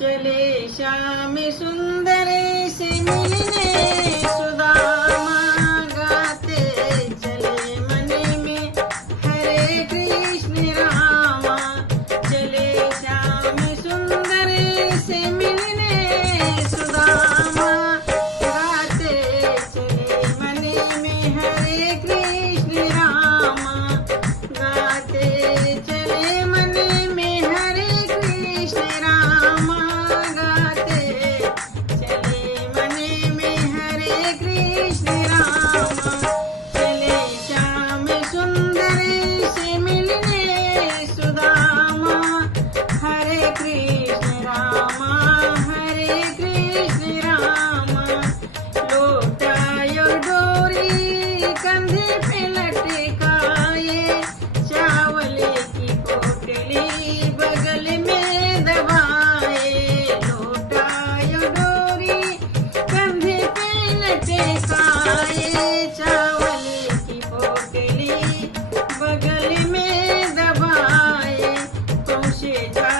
चले श्याम सुंदर से मिलने, सुदामा गाते चले मन में हरे कृष्ण रामा। चले श्याम सुंदर से मिलने, सुदामा गाते चले मन में हरे कृष्ण रामा। गाते चले मन में हरे कृष्ण रामा। गाते चले मन में हरे कृष्ण रामा। चले श्याम सुंदर से मिलने, सुदामा हरे कृष्ण रामा। हरे कृष्ण रामा। लोटायो डोरी कंधे पे लटकाए, चावल की पोटली बगल में दबाए। लोटायो डोरी कंधे पे लटकाए, चावल की पोटली बगल में दबाए। पहुँचे जा